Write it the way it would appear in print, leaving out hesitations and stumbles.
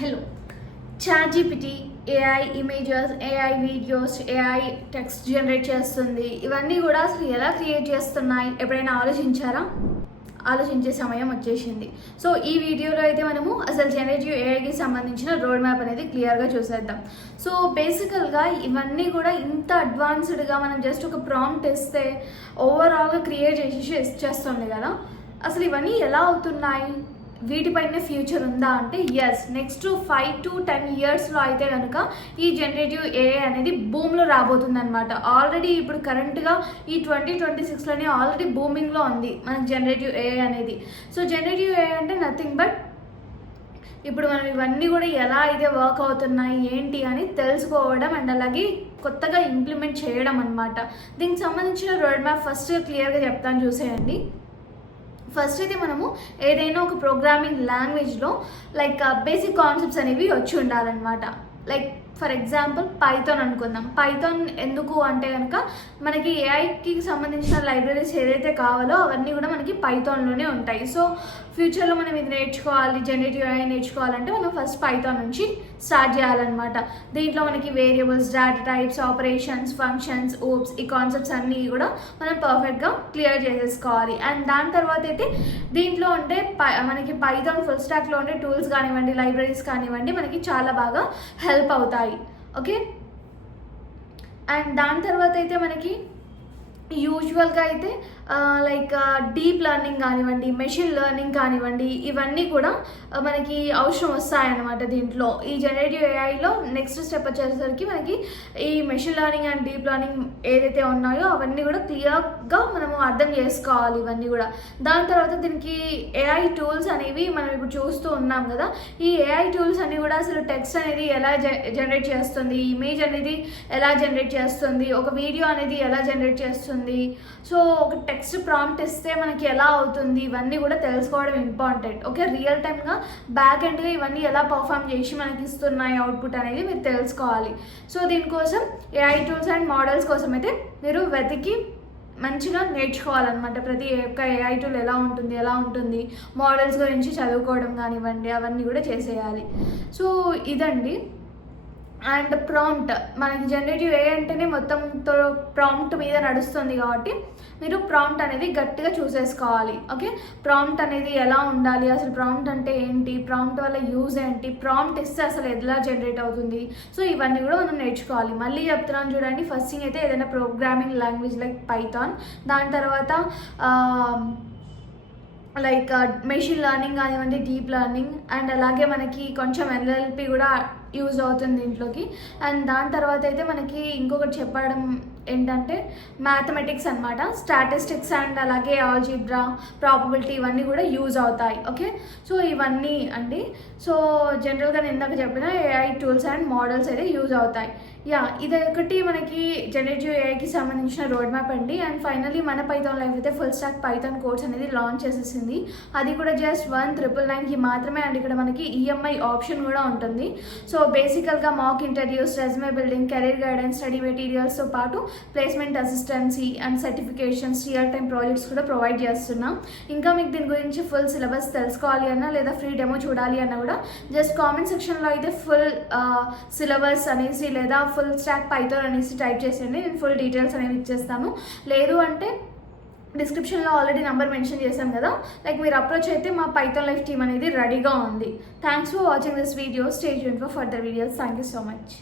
Hello. ChatGPT AI images, AI videos, AI text generate చేస్తుంది. ఇవన్నీ కూడా అసలు ఎలా క్రియేట్ చేస్తున్నాయి ఎప్పుడైనా ఆలోచించారా? ఆలోచించే సమయం వచ్చేసింది. సో ఈ వీడియోలో అయితే మనము అసలు జనరేటివ్ ఏఐకి సంబంధించిన రోడ్ మ్యాప్ అనేది క్లియర్గా చూసేద్దాం. సో బేసికల్గా ఇవన్నీ కూడా ఇంత అడ్వాన్స్డ్గా మనం జస్ట్ ఒక ప్రాంప్ట్ ఇస్తే ఓవరాల్గా క్రియేట్ చేసి చేస్తుంది కదా. అసలు ఇవన్నీ ఎలా అవుతున్నాయి, వీటిపైన ఫ్యూచర్ ఉందా అంటే ఎస్, నెక్స్ట్ 5 to 10 ఇయర్స్లో అయితే కనుక ఈ జనరేటివ్ ఏఐ అనేది బూమ్లో రాబోతుంది అనమాట. ఆల్రెడీ ఇప్పుడు కరెంట్గా ఈ 2026లోనే ఆల్రెడీ బూమింగ్లో ఉంది మనకి జనరేటివ్ ఏఐ అనేది. సో జనరేటివ్ ఏఐ అంటే నథింగ్ బట్ ఇప్పుడు మనం ఇవన్నీ కూడా ఎలా అయితే వర్క్ అవుతున్నాయి ఏంటి అని తెలుసుకోవడం అండ్ అలాగే కొత్తగా ఇంప్లిమెంట్ చేయడం అనమాట. దీనికి సంబంధించిన రోడ్ మ్యాప్ ఫస్ట్ క్లియర్గా చెప్తాను, చూసేయండి. ఫస్ట్ అయితే మనము ఏదైనా ఒక ప్రోగ్రామింగ్ లాంగ్వేజ్లో లైక్ బేసిక్ కాన్సెప్ట్స్ అనేవి వచ్చి ఉండాలన్నమాట. లైక్ ఫర్ ఎగ్జాంపుల్ పైథాన్ అనుకుందాం. పైథాన్ ఎందుకు అంటే కనుక మనకి ఏఐకి సంబంధించిన లైబ్రరీస్ ఏదైతే కావాలో అవన్నీ కూడా మనకి పైథాన్లోనే ఉంటాయి. సో ఫ్యూచర్లో మనం ఇది నేర్చుకోవాలి, జనరేటివ్ ఏఐ నేర్చుకోవాలంటే మనం ఫస్ట్ పైథాన్ నుంచి స్టార్ట్ చేయాలన్నమాట. దీంట్లో మనకి variables, data types, operations, functions, ops, ఈ కాన్సెప్ట్స్ అన్నీ కూడా మనం పర్ఫెక్ట్గా క్లియర్ చేసేసుకోవాలి. అండ్ దాని తర్వాత అయితే దీంట్లో ఉండే మనకి పైథాన్ ఫుల్ స్టాక్లో ఉండే టూల్స్ కానివ్వండి, లైబ్రరీస్ కానివ్వండి మనకి చాలా బాగా హెల్ప్ అవుతాయి. ఓకే, అండ్ దాని తర్వాత అయితే మనకి యూజువల్గా అయితే లైక్ డీప్ లెర్నింగ్ కానివ్వండి, మెషిన్ లెర్నింగ్ కానివ్వండి, ఇవన్నీ కూడా మనకి అవసరం వస్తాయన్నమాట. దీంట్లో ఈ జనరేటివ్ ఏఐలో నెక్స్ట్ స్టెప్ వచ్చేసరికి మనకి ఈ machine learning and deep learning ఏదైతే ఉన్నాయో అవన్నీ కూడా క్లియర్గా మనము అర్థం చేసుకోవాలి ఇవన్నీ కూడా. దాని తర్వాత దీనికి ఏఐ టూల్స్ అనేవి మనం ఇప్పుడు చూస్తూ ఉన్నాం కదా. ఈ ఏఐ టూల్స్ అన్ని కూడా అసలు టెక్స్ట్ అనేది ఎలా జనరేట్ చేస్తుంది, ఇమేజ్ అనేది ఎలా జనరేట్ చేస్తుంది, ఒక వీడియో అనేది ఎలా జనరేట్ చేస్తుంది, సో ఒక టెక్స్ట్ ప్రాంప్ట్ ఇస్తే మనకి ఎలా అవుతుంది, ఇవన్నీ కూడా తెలుసుకోవడం ఇంపార్టెంట్. ఓకే, రియల్ టైమ్గా బ్యాక్ ఎండ్గా ఇవన్నీ ఎలా పర్ఫామ్ చేసి మనకి ఇస్తున్నాయి అవుట్పుట్ అనేది మీరు తెలుసుకోవాలి. సో దీనికోసం ఏఐ టూల్స్ అండ్ మోడల్స్ కోసం అయితే మీరు వెతికి మంచిగా నేర్చుకోవాలన్నమాట. ప్రతి ఒక్క ఏఐ టూల్ ఎలా ఉంటుంది, మోడల్స్ గురించి చదువుకోవడం కానివ్వండి, అవన్నీ కూడా చేసేయాలి. సో ఇదండి. అండ్ ప్రాంప్ట్, మనకి జనరేటివ్ ఏఐ అంటేనే మొత్తం ప్రాంప్ట్ మీద నడుస్తుంది కాబట్టి మీరు ప్రాంప్ట్ అనేది గట్టిగా చూసేసుకోవాలి. ఓకే, ప్రాంప్ట్ అనేది ఎలా ఉండాలి, అసలు ప్రాంప్ట్ అంటే ఏంటి, ప్రాంప్ట్ వల్ల యూజ్ ఏంటి, ప్రాంప్ట్ ఇస్తే అసలు ఎలా జనరేట్ అవుతుంది, సో ఇవన్నీ కూడా మనం నేర్చుకోవాలి. మళ్ళీ చెప్తున్నాను చూడండి, ఫస్ట్ థింగ్ అయితే ఏదైనా ప్రోగ్రామింగ్ లాంగ్వేజ్ లైక్ పైథాన్, దాని తర్వాత లైక్ మెషిన్ లెర్నింగ్ కానివ్వండి, డీప్ లెర్నింగ్, అండ్ అలాగే మనకి కొంచెం ఎన్ఎల్పి కూడా యూజ్ అవుతుంది దీంట్లోకి. అండ్ దాని తర్వాత అయితే మనకి ఇంకొకటి చెప్పడం ఏంటంటే మ్యాథమెటిక్స్ అనమాట. స్టాటిస్టిక్స్ అండ్ అలాగే ఆల్జీబ్రా, ప్రాబబిలిటీ, ఇవన్నీ కూడా యూజ్ అవుతాయి. ఓకే, సో ఇవన్నీ అండి. సో జనరల్గా నేను ఇందాక చెప్పిన ఏఐ టూల్స్ అండ్ మోడల్స్ అయితే యూజ్ అవుతాయి. యా, ఇది ఒకటి మనకి జనరేటివ్ ఏఐకి సంబంధించిన రోడ్ మ్యాప్ అండి. అండ్ ఫైనలీ మన పైథాన్ లైఫ్ అయితే ఫుల్ స్టాక్ పైథాన్ కోర్స్ అనేది లాంచ్ చేసేసింది. అది కూడా జస్ట్ 1999కి మాత్రమే. అండ్ ఇక్కడ మనకి ఈఎంఐ ఆప్షన్ కూడా ఉంటుంది. So basically mock interviews, resume building, career guidance, study మెటీరియల్స్తో పాటు placement assistance and certifications, real time projects కూడా ప్రొవైడ్ చేస్తున్నాం. ఇంకా మీకు దీని గురించి ఫుల్ సిలబస్ తెలుసుకోవాలి అన్నా లేదా ఫ్రీ డెమో చూడాలి అన్నా కూడా జస్ట్ కామెంట్ సెక్షన్లో అయితే ఫుల్ సిలబస్ అనేసి లేదా ఫుల్ స్టాక్ పైథాన్ అనేసి టైప్ చేసేయండి, నేను ఫుల్ డీటెయిల్స్ అనేవి ఇచ్చేస్తాను. లేదు అంటే డిస్క్రిప్షన్లో ఆల్రెడీ నెంబర్ మెన్షన్ చేశాను కదా, లైక్ మీరు అప్రోచ్ అయితే మా పైథాన్ లైఫ్ టీమ్ అనేది రెడీగా ఉంది. Thanks for watching this video. Stay tuned for further videos. Thank you so much.